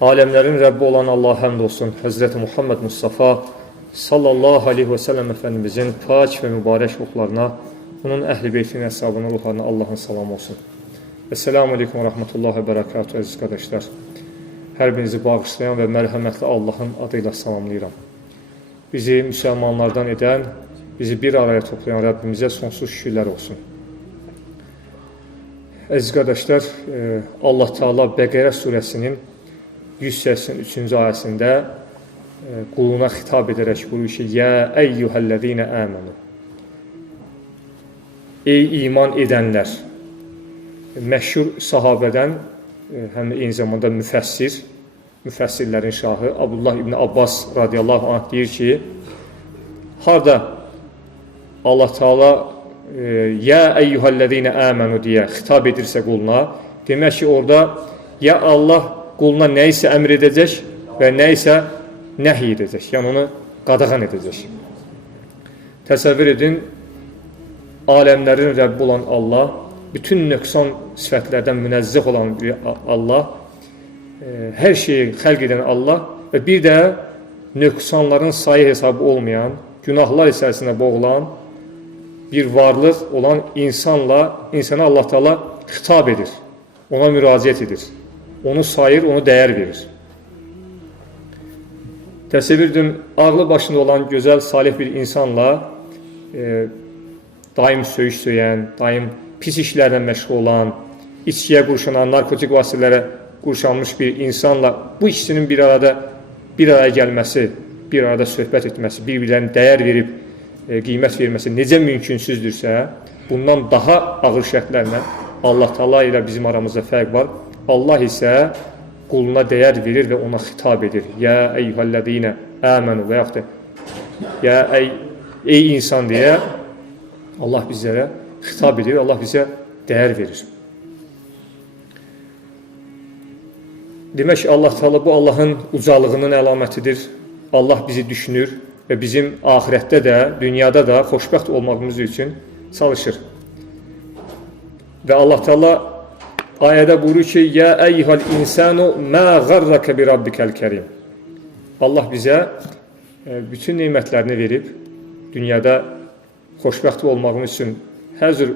Alemlerin Rabbi olan Allah'a həmd olsun. Hazreti Muhammed Mustafa sallallahu aleyhi ve sellem Efendimizin paç ve mübarek ruhlarına, onun ehli beytinin hesabına ruhlarına Allah'ın salamı olsun. Esselamu Aleyküm ve Rahmetullahi ve Berekatuhu aziz kardeşler. Her birinizi bağışlayan ve merhametli Allah'ın adıyla salamlayıram. Bizi Müslümanlardan eden, bizi bir araya toplayan Rabbimize sonsuz şükürler olsun. Əziz qardaşlar, e, Allah Teala Bəqərə surəsinin 183-cü ayəsində e, quluna xitab edərək buyurur ki: "Ya eyyuhellezine amenu." Ey iman edənlər. Məşhur sahabədən e, həm eyni zamanda müfəssir, müfəssirlərin şahı Abdullah ibn Abbas radiyallahu anh deyir ki, harda Allah Teala e, ya eyyuhellezine amenu deyə xitab edirsə quluna, demək ki, orada ya Allah əmr edəcək və nə isə nəhy edəcək, yəni onu qadağan edəcək. Təsəvvür edin, aləmlərin Rəbbi olan Allah, bütün nöqsan sifətlərdən münezzeh olan bir Allah, e, hər şeyi xəlq edən Allah və bir də nöqsanların sayı hesabı olmayan, günahlar içərisində boğulan, bir varlıq olan insanla insana Allah Taala xitab edir. Ona müraciət edir. Onu sayır, onu dəyər verir. Təsəvvür edin, ağlı başında olan gözəl, salih bir insanla e, daim söyüş söyən, daim pis işlərlə məşğul olan, içkiyə qurşanan, narkotik vasitələrə qurşanmış bir insanla bu ikisinin bir arada bir araya gəlməsi, bir arada söhbət etməsi, bir-birlərinə dəyər verib e, qiymət verməsi necə mümkünsüzdürsə, bundan daha ağır şərtlərlə Allah Taala ilə bizim aramızda fərq var. Allah isə quluna dəyər verir və ona xitab edir. Ya eyyuhellezine amenu və yaxud da ya ey, ey insan deyə Allah bizlərə xitab edir, Allah bizə dəyər verir. Demək ki, Allah Taala bu Allahın ucalığının əlamətidir. Allah bizi düşünür və bizim axirətdə də, dünyada da xoşbəxt olmağımız üçün çalışır. Və Allah Teala ayədə buyurur ki: "Ya eyyuhal insanu ma gharraka bi rabbikal kerim." Allah bizə e, bütün nemətlərini verib dünyada xoşbəxt olmağımız üçün hər cür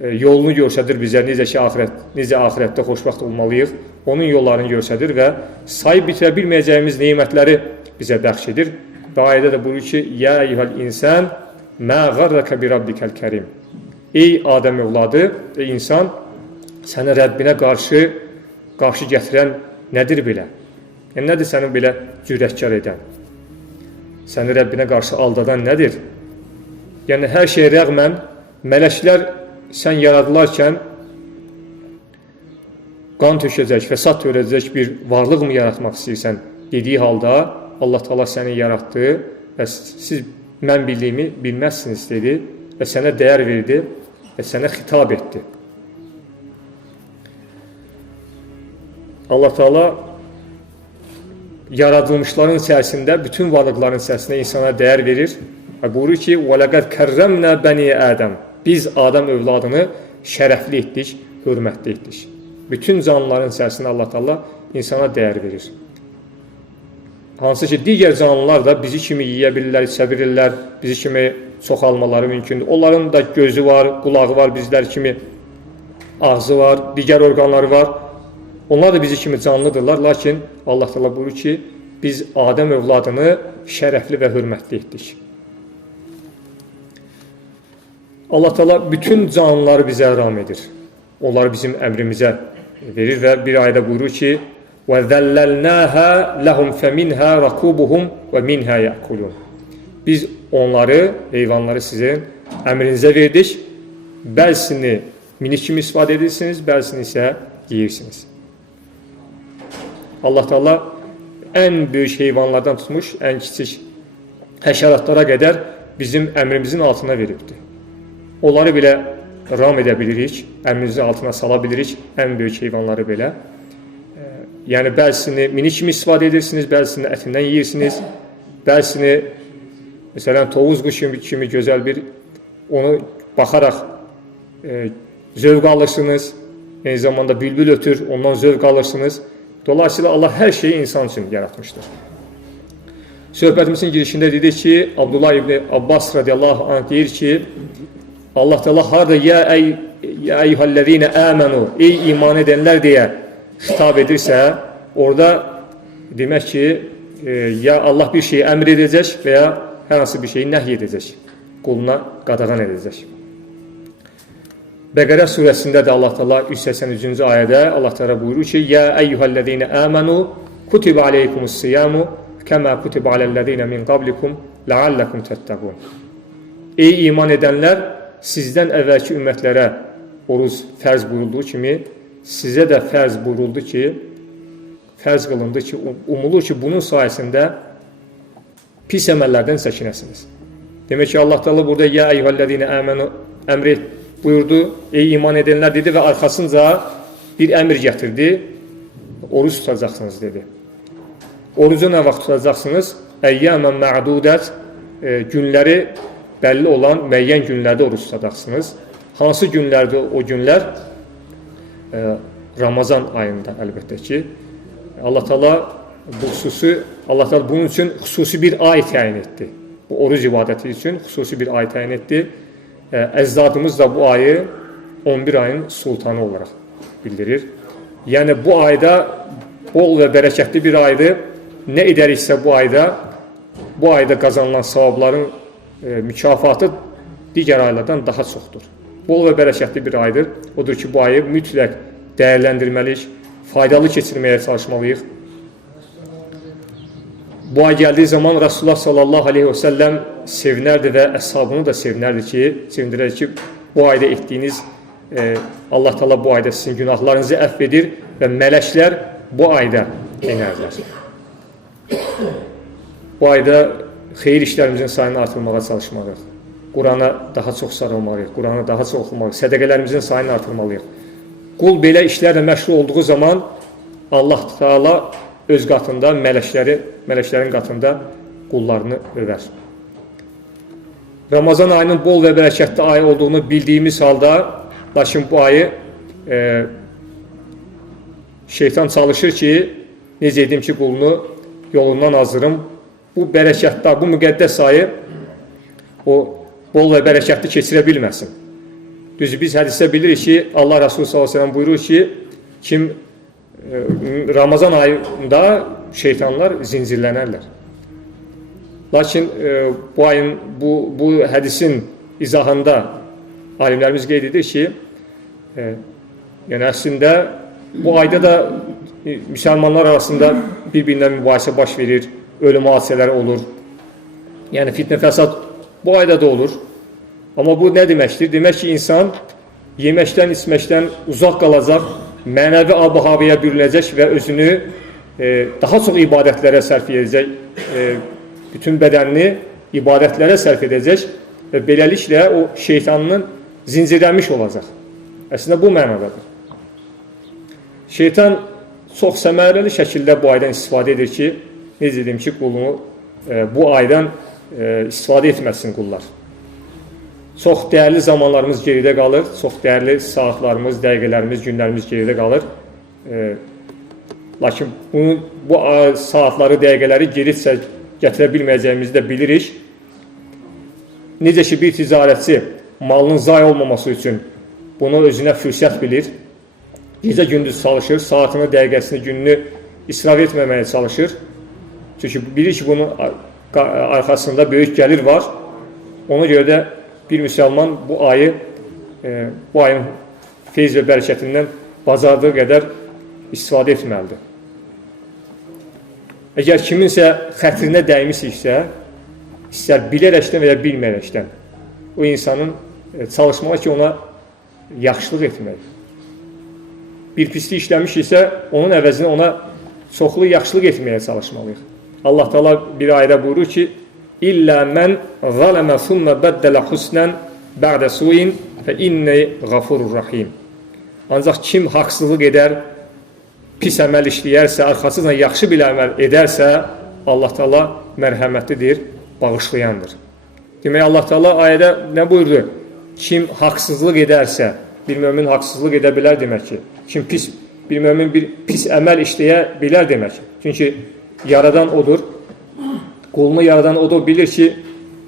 e, yolunu göstərir bizə necə ki axirət, necə axirətdə xoşbəxt olmalıyıq. Onun yollarını göstərir və sayıb bitirə bilməyəcəyimiz nemətləri bizə bəxş edir. Və ayədə də buyurur ki: "Ya eyyuhal insan ma gharraka bi rabbikal kerim." Ey Adəm övladı, ey insan, səni Rəbbinə qarşı qarşı gətirən nədir belə? Yəni nədir səni belə cürətkar edən? Səni Rəbbinə qarşı aldadan nədir? Yəni hər şeyə rəğmən mələklər sən yaradılarkən qan tökəcək, fəsad törədəcək bir varlıq mı yaratmaq istəyirsən? Dediyi halda Allah Taala səni yaratdı və siz mən bildiyimi bilməzsiniz dedi və sənə dəyər verdi və sənə xitab etdi. Allah Teala yaradılmışların içərisində, bütün varlıqların içərisində insana dəyər verir və buyurur ki, وَلَقَدْ كَرَّمْنَا بَنِي Ədəm Biz Adəm övladını şərəfli etdik, hörmətli etdik. Bütün canlıların içərisində Allah Teala insana dəyər verir. Hansı ki, digər canlılar da bizi kimi yeyə bilirlər, içə bilirlər, bizi kimi çoxalmaları mümkündür. Onların da gözü var, qulağı var, bizlər kimi ağzı var, digər orqanları var. Onlar da bizi kimi canlıdırlar, lakin Allah təala buyurur ki, biz Adəm övladını şərəfli və hörmətli etdik. Allah təala bütün canlıları bizə ram edir. Onlar bizim əmrimizə verir və bir ayədə buyurur ki: "Və zəllalnaha lahum feminha rakubuhum və minha yakulun." Biz onları, heyvanları sizin əmrinizə verdik. Bəzisini minik kimi istifadə edirsiniz, bəzisini isə yeyirsiniz. Allah Teala ən böyük heyvanlardan tutmuş, ən kiçik həşəratlara qədər bizim əmrimizin altına veribdir. Onları belə ram edə bilirik, əmrimizin altına sala bilirik, ən böyük heyvanları belə. Yəni bəzisini minik kimi istifadə edirsiniz, bəzisini ətindən yeyirsiniz, bəzisini məsələn tovuz quşu kimi, kimi gözəl bir onu baxaraq e, zövq alırsınız. Eyni zamanda bülbül ötür, ondan zövq alırsınız. Dolayısıyla Allah hər şeyi insan üçün yaratmışdır. Söhbətimizin girişində dedik ki, Abdullah ibn Abbas radiyallahu anh deyir ki, Allah Teala harda ya ey ya eyyuhellezine amenu ey iman edenler deyə xitab edirsə, orada demək ki, e, ya Allah bir şeyi əmr edəcək və ya hansı bir şeyi nəhy edəcək. Quluna qadağan edəcək. Bəqərə surəsində də Allah Teala 183-cü ayədə Allah Teala buyurur ki: "Ya eyyuhellezine amenu kutiba aleykumus-siyamu kema kutiba alellezine min qablikum la'allakum tettaqun." Ey iman edənlər, sizdən əvvəlki ümmətlərə oruc fərz buyurulduğu kimi sizə də fərz buyuruldu ki, fərz qılındı ki, umulur ki, bunun sayəsində pis əməllərdən çəkinəsiniz. Demək ki, Allah Teala burada ya eyyuhellezine amenu əmri buyurdu, ey iman edenlər dedi və arxasınca bir əmr gətirdi, oruç tutacaqsınız dedi. Orucu nə vaxt tutacaqsınız? Əyyəmən mə'dudət, e, günləri bəlli olan müəyyən günlərdə oruç tutacaqsınız. Hansı günlərdə o günlər? E, Ramazan ayında əlbəttə ki. Allah Teala bu xüsusi Allah Teala bunun üçün xüsusi bir ay təyin etdi. Bu oruc ibadəti üçün xüsusi bir ay təyin etdi. E, Əzdadımız da bu ayı 11 ayın sultanı olaraq bildirir. Yəni bu ayda bol və bərəkətli bir aydır. Nə edəriksə bu ayda bu ayda qazanılan savabların e, mükafatı digər aylardan daha çoxdur. Bol və bərəkətli bir aydır. Odur ki, bu ayı mütləq dəyərləndirməliyik, faydalı keçirməyə çalışmalıyıq. Bu ay gəldiyi zaman Rasulullah sallallahu aleyhi və səlləm sevinərdi və əshabını da sevinərdi ki, sevindirərdi ki, bu ayda etdiyiniz e, Allah Taala bu ayda sizin günahlarınızı əfv edir və mələklər bu ayda enərlər. Bu ayda xeyir işlərimizin sayını artırmağa çalışmalıyıq. Qurana daha çox sarılmalıyıq, Quranı daha çox oxumalıyıq, sədəqələrimizin sayını artırmalıyıq. Qul belə işlərlə məşğul olduğu zaman Allah Taala öz qatında mələkləri, mələklərin qatında qullarını övər. Ramazan ayının bol və bərəkətli ay olduğunu bildiyimiz halda, lakin bu ayı e, şeytan çalışır ki, necə edim ki, qulunu yolundan azdırım. Bu bərəkətli, bu müqəddəs ayı o bol və bərəkətli keçirə bilməsin. Düzü biz hədisdə bilirik ki, Allah Resulü s.ə.v buyurur ki, kim Ramazan ayında şeytanlar zincirlənərlər. Lakin e, bu ayın, bu, bu hədisin izahında alimlərimiz qeyd ki, e, yəni əslində bu ayda da müsəlmanlar arasında bir-birindən baş verir, ölüm hadisələri olur. Yəni fitnə fəsad bu ayda da olur. Amma bu nə deməkdir? Demək ki, insan yeməkdən, içməkdən uzaq qalacaq, mənəvi ab-havaya bürünəcək və özünü e, daha çox ibadətlərə sərf edəcək, e, bütün bədənini ibadətlərə sərf edəcək və beləliklə o şeytanın zincirlənmiş olacaq. Əslində bu mənadadır. Şeytan çox səmərəli şəkildə bu aydan istifadə edir ki, necə dedim ki, qulunu e, bu aydan e, istifadə etməsin qullar. Çox dəyərli zamanlarımız geridə qalır, çox dəyərli saatlarımız, dəqiqələrimiz, günlərimiz geridə qalır. E, lakin bunu, bu saatları, dəqiqələri geri gətirə bilməyəcəyimizi də bilirik. Necə ki, bir ticarətçi malının zay olmaması üçün bunu özünə fürsət bilir. Gecə gündüz çalışır, saatını, dəqiqəsini, gününü israf etməməyə çalışır. Çünki bilir ki, bunun arxasında böyük gəlir var. Ona görə də bir müsəlman bu ayı e, bu ayın feyz və bərəkətindən bacardığı qədər istifadə etməlidir. Əgər kiminsə xətrinə dəymişsə, istər bilərəkdən və ya bilmərəkdən o insanın e, çalışmalı ki, ona yaxşılıq etmək. Bir pislik işləmiş isə onun əvəzinə ona çoxlu yaxşılıq etməyə çalışmalıyıq. Allah Taala bir ayədə buyurur ki, İllə mən zaləmə sümmə bəddələ husnən bə'də suin fə inni qafurur rahim. Ancaq kim haqsızlıq edər, pis əməl işləyərsə, arxasızla yaxşı bir əməl edərsə, Allah Taala mərhəmətlidir, bağışlayandır. Demək Allah Taala ayədə nə buyurdu? Kim haqsızlıq edərsə, bir mömin haqsızlıq edə bilər demək ki. Kim pis bir mömin bir pis əməl işləyə bilər demək. Çünki yaradan odur. Qulunu yaradan odur bilir ki,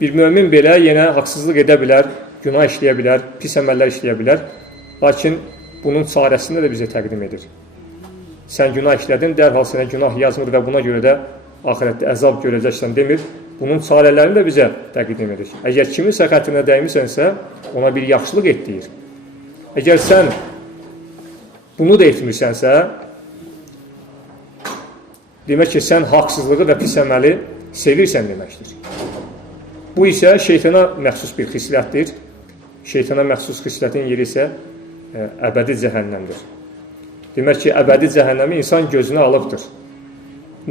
bir mömin belə yenə haqsızlıq edə bilər, günah işləyə bilər, pis əməllər işləyə bilər. Lakin bunun çarəsini də bizə təqdim edir. Sən günah işlədin, dərhal sənə günah yazmır və buna görə də axirətdə əzab görəcəksən demir. Bunun çarələrini də bizə təqdim edir. Əgər kiminsə xətrinə dəymisənsə, ona bir yaxşılıq et deyir. Əgər sən bunu da etmirsənsə, demək ki, sən haqsızlığı və pis əməli sevirsən deməkdir. Bu isə şeytana məxsus bir xislətdir. Şeytana məxsus xislətin yeri isə ə, əbədi cəhənnəmdir. Demək ki, əbədi cəhənnəmi insan gözünə alıbdır.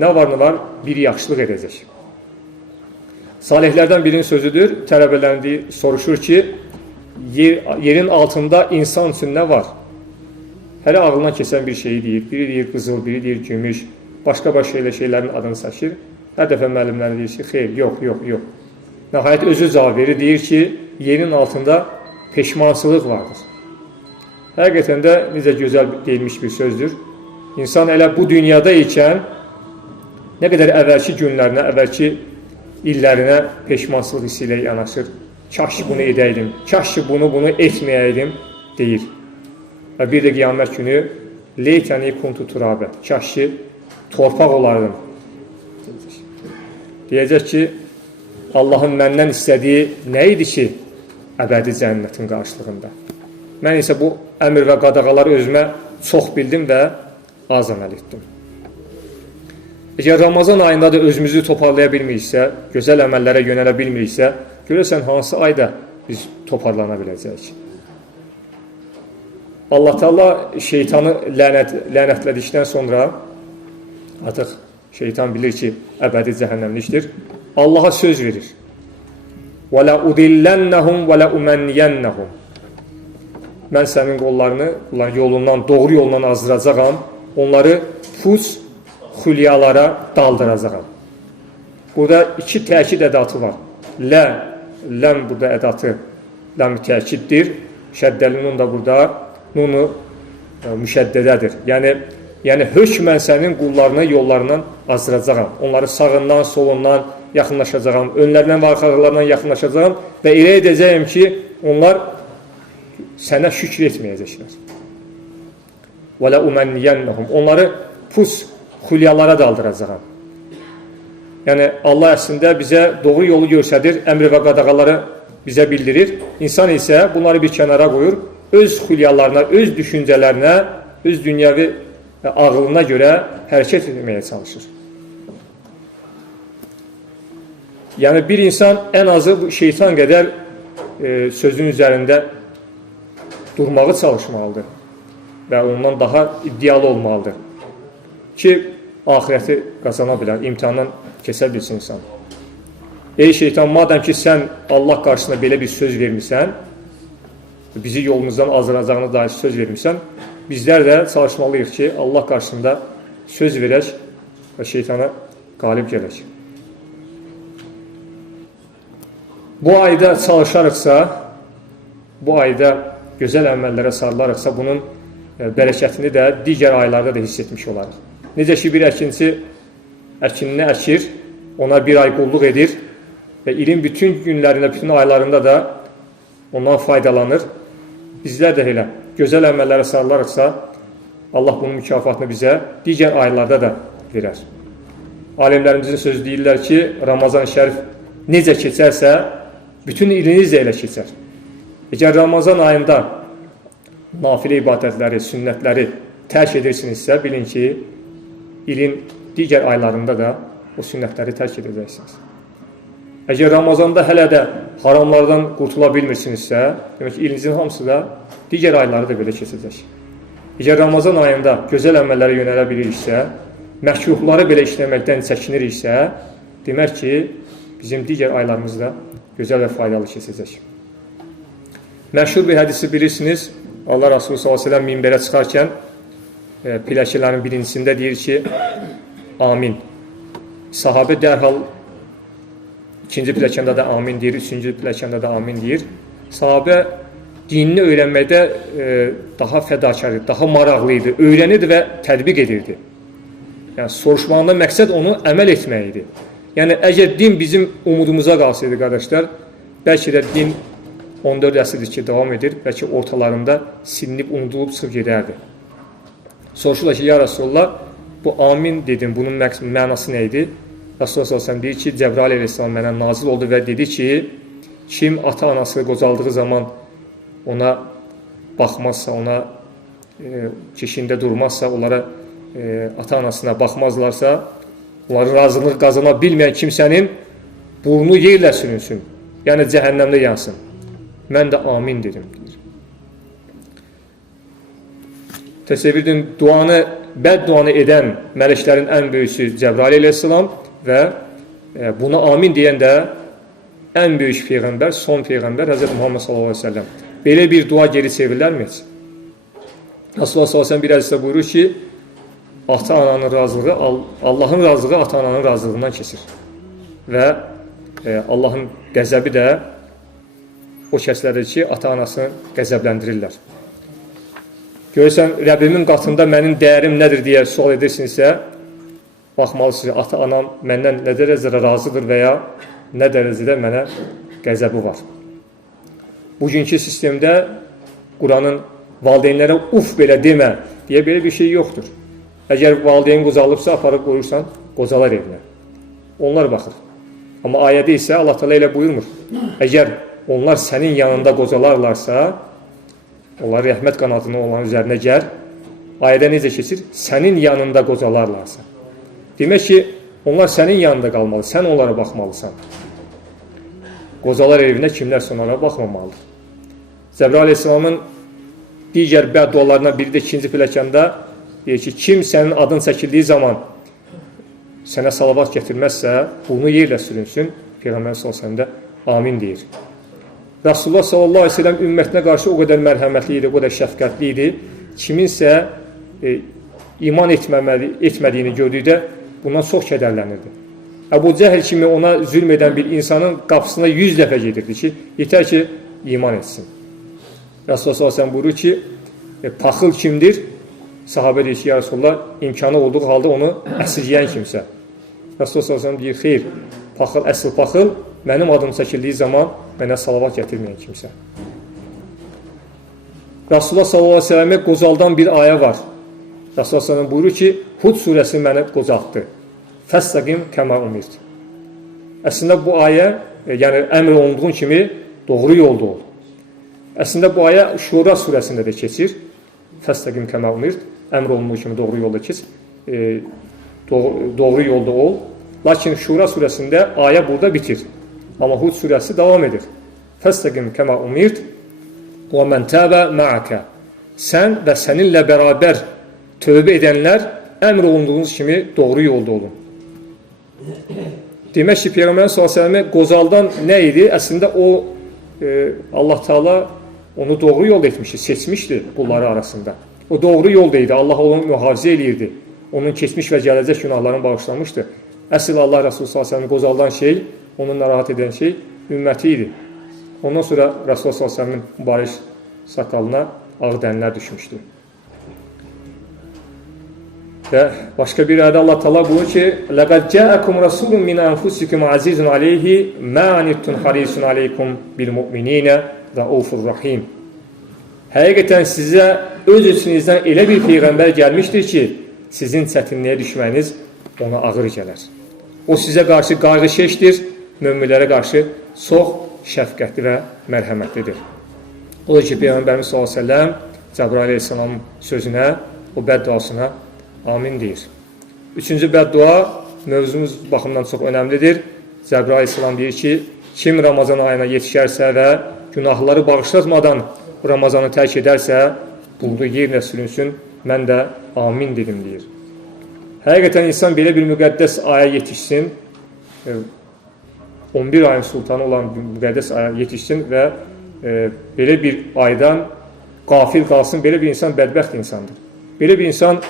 Nə var nə var? Bir yaxşılıq edəcək. Salihlərdən birinin sözüdür. Tələbələrini soruşur ki, yer, yerin altında insan üçün nə var? Hələ ağlına keçən bir şeyi deyir. Biri deyir qızıl, biri deyir gümüş, başqa-başqa şeylərin adını çəkir. Hər dəfə müəllimləri deyir ki, xeyr, yox, yox, yox. Nəhayət özü cavab verir, deyir ki, yerin altında peşmançılıq vardır. Həqiqətən də necə gözəl deyilmiş bir sözdür. İnsan elə bu dünyada ikən nə qədər əvvəlki günlərinə, əvvəlki illərinə peşmançılıq hissi ilə yanaşır. Kaş bunu edəydim, kaş bunu bunu etməyəydim deyir. Və bir də qiyamət günü leytəni kuntu turabə. Kaş ki torpaq olardım. Deyəcək ki, Allahın məndən istədiyi nə idi ki, əbədi cənnətin qarşılığında? Mən isə bu əmr və qadağaları özümə çox bildim və az əməl etdim. Əgər Ramazan ayında da özümüzü toparlaya bilmiriksə, gözəl əməllərə yönələ bilmiriksə, görəsən hansı ayda biz toparlana biləcəyik? Allah Teala şeytanı lənət lənətlədikdən sonra artıq şeytan bilir ki, əbədi cəhənnəmlikdir. Allaha söz verir. Udillannahum və la umanniyannahum. Mən sənin qollarını yolundan, doğru yolundan azdıracağam. Onları pus xülyalara daldıracağam. Burada iki təkid ədatı var. Lə, ləm burada ədatı ləm təkiddir. Şəddəli nun da burada nunu e, müşəddədədir. Yəni, yəni hökmən sənin qullarını yollarından azdıracağam. Onları sağından, solundan yaxınlaşacağam, önlərindən və arxalarından yaxınlaşacağam və elə edəcəyim ki, onlar sənə şükür etməyəcəklər. Və la umanniyannahum. Onları pus xülyalara daldıracağam. Yəni Allah əslində bizə doğru yolu göstərir, əmr və qadağaları bizə bildirir. İnsan isə bunları bir kənara qoyur, öz xülyalarına, öz düşüncələrinə, öz dünyəvi ağlına görə hərəkət etməyə çalışır. Yəni bir insan ən azı şeytan qədər e, sözün üzərində durmağı çalışmalıdır və ondan daha iddialı olmalıdır ki, ahirəti qazana imtihandan keçə bilsin insan. Ey şeytan, madəm ki, sən Allah qarşısında belə bir söz vermirsən, bizi yolumuzdan azıracağını dair söz vermirsən, bizlər də çalışmalıyıq ki, Allah qarşısında söz verək və şeytana qalib gələk. Bu ayda çalışarıqsa, bu ayda gözəl əməllərə sarılarıqsa, bunun e, bərəkətini də digər aylarda da hiss etmiş olarıq. Necə ki, bir əkinçi əkinini əkir, ona bir ay qulluq edir və ilin bütün günlərində, bütün aylarında da ondan faydalanır. Bizlər də elə gözəl əməllərə sarılarıqsa, Allah bunun mükafatını bizə digər aylarda da verər. Alimlərimizin sözü deyirlər ki, Ramazan şərif necə keçərsə, bütün iliniz də elə keçər. Əgər Ramazan ayında nafilə ibadətləri, sünnətləri tərk edirsinizsə, bilin ki, ilin digər aylarında da o sünnətləri tərk edəcəksiniz. Əgər Ramazanda hələ də haramlardan qurtula bilmirsinizsə, demək ki, ilinizin hamısı da digər ayları da belə keçəcək. Əgər Ramazan ayında gözəl əməllərə yönələ biliriksə, məkruhları belə işləməkdən çəkiniriksə, demək ki, bizim digər aylarımız da gözəl və faydalı keçəcək. Məşhur bir hədisi bilirsiniz. Allah Resulü s.ə.v minbərə çıxarkən e, pilləkələrin birincisində deyir ki, amin. Sahabə dərhal ikinci pilləkəndə də amin deyir, üçüncü pilləkəndə də amin deyir. Sahabə dinini öyrənməkdə e, daha fədakar idi, daha maraqlı idi, öyrənirdi və tətbiq edirdi. Yəni soruşmağında məqsəd onu əməl etmək idi. Yəni əgər din bizim umudumuza qalsaydı qardaşlar, bəlkə də din 14 əsrdir ki, davam edir, bəlkə ortalarında silinib, unudulub çıxıb gedərdi. Soruşurlar ki, ya Rasulullah, bu amin dedim, bunun mənası nə idi? Rasulullah səlləm deyir ki, Cəbrail əleyhissalam mənə nazil oldu və dedi ki, kim ata-anası qocaldığı zaman ona baxmazsa, ona e, keşində durmazsa, onlara e, ata-anasına baxmazlarsa, onların razılığını qazana bilməyən kimsənin burnu yerlə sürünsün. Yəni cəhənnəmdə yansın. Mən də amin dedim deyir. Təsəvvür edin, duanı, bəd duanı edən mələklərin ən böyüsü Cəbrail əleyhissalam və e, buna amin deyən də ən böyük peyğəmbər, son peyğəmbər Hz. Muhammed sallallahu əleyhi və səlləm. Belə bir dua geri çevrilərmi heç? Rasulullah sallallahu əleyhi və səlləm bir hədisdə buyurur ki, ata-ananın razılığı Al- Allahın razılığı ata-ananın razılığından keçir. Və e, Allahın qəzəbi də o kəslərdir ki, ata-anasını qəzəbləndirirlər. Görürsən, Rəbbimin qatında mənim dəyərim nədir deyə sual edirsinizsə, baxmalısınız, ata-anam məndən nə dərəcədə razıdır və ya nə dərəcədə mənə qəzəbi var. Bugünkü sistemdə Quranın valideynlərə uf belə demə deyə belə bir şey yoxdur. Əgər valideyn qocalıbsa, aparıb qoyursan qocalar evinə. Onlar baxır. Amma ayədə isə Allah Teala elə buyurmur. Əgər onlar sənin yanında qocalarlarsa, onlar rəhmət qanadını onların üzərinə gər. Ayədə necə keçir? Sənin yanında qocalarlarsa. Demək ki, onlar sənin yanında qalmalı, sən onlara baxmalısan. Qocalar evinə kimlərsə onlara baxmamalıdır. Cəbrail əleyhissalamın digər bəddualarından biri də ikinci pilləkəndə deyir ki, kim sənin adın çəkildiyi zaman sənə salavat gətirməzsə, bunu yerlə sürünsün. Peyğəmbər sallallahu əleyhi amin deyir. Rasulullah sallallahu əleyhi və səlləm ümmətinə qarşı o qədər mərhəmətli idi, o qədər şəfqətli idi. Kiminsə e, iman etməməli, etmədiyini gördükdə bundan çox kədərlənirdi. Əbu Cəhl kimi ona zülm edən bir insanın qapısına 100 dəfə gedirdi ki, yetər ki, iman etsin. Rasulullah sallallahu əleyhi və səlləm buyurur ki, e, paxıl kimdir? Sahabə deyir ki, ya Rasulullah, imkanı olduğu halda onu əsirgəyən kimsə. Rasulullah sallallahu əleyhi və səlləm deyir, xeyr, paxıl, əsl paxıl mənim adım çəkildiyi zaman mənə salavat gətirməyən kimsə. Rasulullah sallallahu əleyhi və səlləmə qocaldan bir ayə var. Rasulullah sallallahu buyurur ki, Hud surəsi məni qocaltdı. Fəstəqim kəmə umirt. Əslində bu ayə, e, yəni əmr olunduğun kimi doğru yolda ol. Əslində bu ayə Şura surəsində də keçir. Fəstəqim kəmə umirt. Əmr olunduğu kimi doğru yolda keç. E, doğru, yolda ol. Lakin Şura surəsində ayə burada bitir. Amma Hud surəsi davam edir. Fəstəqim kəmə umirt və mən təbə ma'aka. Sən və səninlə bərabər tövbə edənlər əmr olunduğunuz kimi doğru yolda olun. Demək ki, Peyğəmbər s.ə.v qozaldan nə idi? Əslində o e, Allah Taala onu doğru yol etmişdi, seçmişdi qulları arasında. O doğru yolda idi. Allah onu mühafizə eləyirdi. Onun keçmiş və gələcək günahlarını bağışlamışdı. Əsl Allah Resulü s.ə.v qozaldan şey, onu narahat edən şey ümməti idi. Ondan sonra Resulullah s.ə.v-in mübarək saqqalına ağ dənlər düşmüşdü. Və başqa bir ayədə Allah Taala buyurur ki: "Laqad ca'akum rasulun min anfusikum azizun alayhi ma anittum harisun alaykum bil mu'minina raufur rahim." Həqiqətən sizə öz içinizdən elə bir peyğəmbər gəlmişdir ki, sizin çətinliyə düşməyiniz ona ağır gələr. O sizə qarşı qayğıkeşdir, möminlərə qarşı çox şəfqətli və mərhəmətlidir. O da ki, Peyğəmbərimiz sallallahu əleyhi və səlləm Cəbrail əleyhissalamın sözünə, o bədduasına amin deyir. Üçüncü bəddua mövzumuz baxımından çox önəmlidir. Cəbrail əleyhissalam deyir ki, kim Ramazan ayına yetişərsə və günahları bağışlatmadan Ramazanı tərk edərsə, bulduğu yerinə sürünsün, mən də amin dedim deyir. Həqiqətən insan belə bir müqəddəs aya yetişsin, e, 11 ayın sultanı olan müqəddəs aya yetişsin və e, belə bir aydan qafil qalsın, belə bir insan bədbəxt insandır. Belə bir insan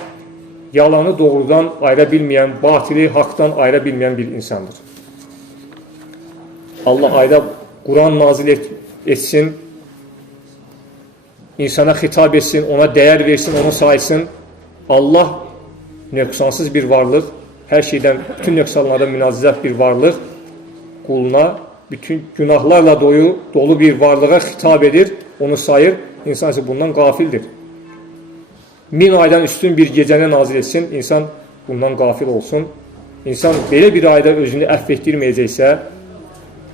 yalanı doğrudan ayıra bilməyən, batili haqdan ayıra bilməyən bir insandır. Allah ayda Quran nazil et, etsin, insana xitab etsin, ona dəyər versin, onu saysın. Allah nöqsansız bir varlıq, hər şeydən, bütün nöqsanlara münazzəh bir varlıq quluna bütün günahlarla doyu, dolu bir varlığa xitab edir, onu sayır. İnsan isə bundan qafildir. Min aydan üstün bir gecəni nazil etsin, insan bundan qafil olsun. İnsan belə bir ayda özünü əfv etdirməyəcəksə,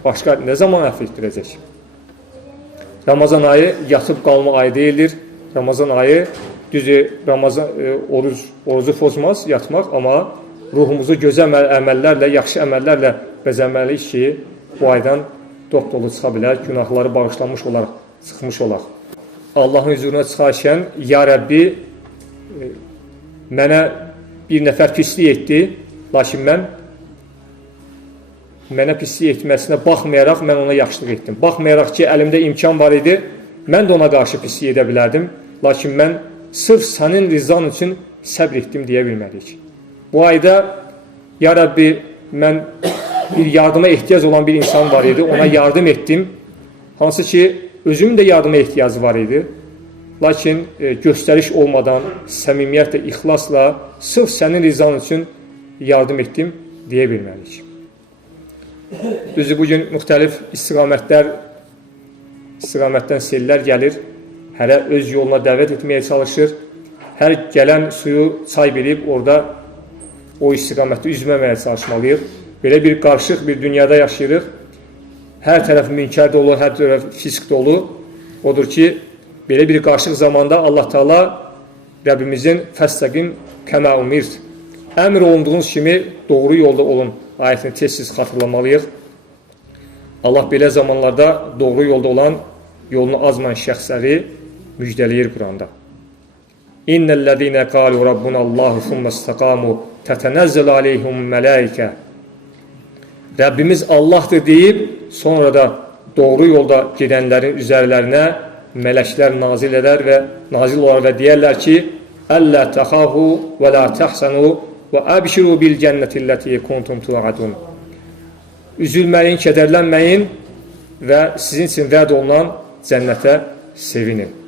başqa nə zaman etdirəcək? Ramazan ayı yatıb qalma ayı deyildir. Ramazan ayı düzü Ramazan e, oruc orucu pozmaz, yatmaq, amma ruhumuzu əməl- əməllərlə, yaxşı əməllərlə bəzəməliyik ki, bu aydan dop dolu çıxa bilər, günahları bağışlanmış olaraq çıxmış olar. Allahın huzuruna çıxarkən ya Rəbbi mənə bir nəfər pislik etdi, lakin mən mənə pislik etməsinə baxmayaraq mən ona yaxşılıq etdim. Baxmayaraq ki, əlimdə imkan var idi, mən də ona qarşı pislik edə bilərdim, lakin mən sırf sənin rizan üçün səbr etdim deyə bilmədik. Bu ayda ya Rəbbi mən bir yardıma ehtiyac olan bir insan var idi, ona yardım etdim. Hansı ki, özümün də yardıma ehtiyacı var idi. Lakin e, göstəriş olmadan, səmimiyyətlə, ixlasla, sırf sənin rizan üçün yardım etdim deyə bilmərik. Düzü bugün müxtəlif istiqamətlər, istiqamətdən sellər gəlir, hərə öz yoluna dəvət etməyə çalışır. Hər gələn suyu çay bilib orada o istiqamətdə üzməməyə çalışmalıyıq. Belə bir qarışıq bir dünyada yaşayırıq. Hər tərəf münkər dolu, hər tərəf fisk dolu. Odur ki, belə bir qarışıq zamanda Allah Taala Rəbbimizin fəstəqim kəmə umirt. Əmr olunduğunuz kimi doğru yolda olun ayətini tez-tez xatırlamalıyıq. Allah belə zamanlarda doğru yolda olan yolunu azmayan şəxsləri müjdələyir Quranda. İnnellezine qalu rabbunallahu thumma istaqamu tetenezzalu aleyhim melaike. Rəbbimiz Allahdır deyib, sonra da doğru yolda gedənlərin üzərlərinə mələklər nazil edər və nazil olar və deyərlər ki: "Əllə təxafu və la təhsanu və əbşiru bil cənnətilləti kuntum tuadun." Üzülməyin, kədərlənməyin və sizin üçün vəd olunan cənnətə sevinin.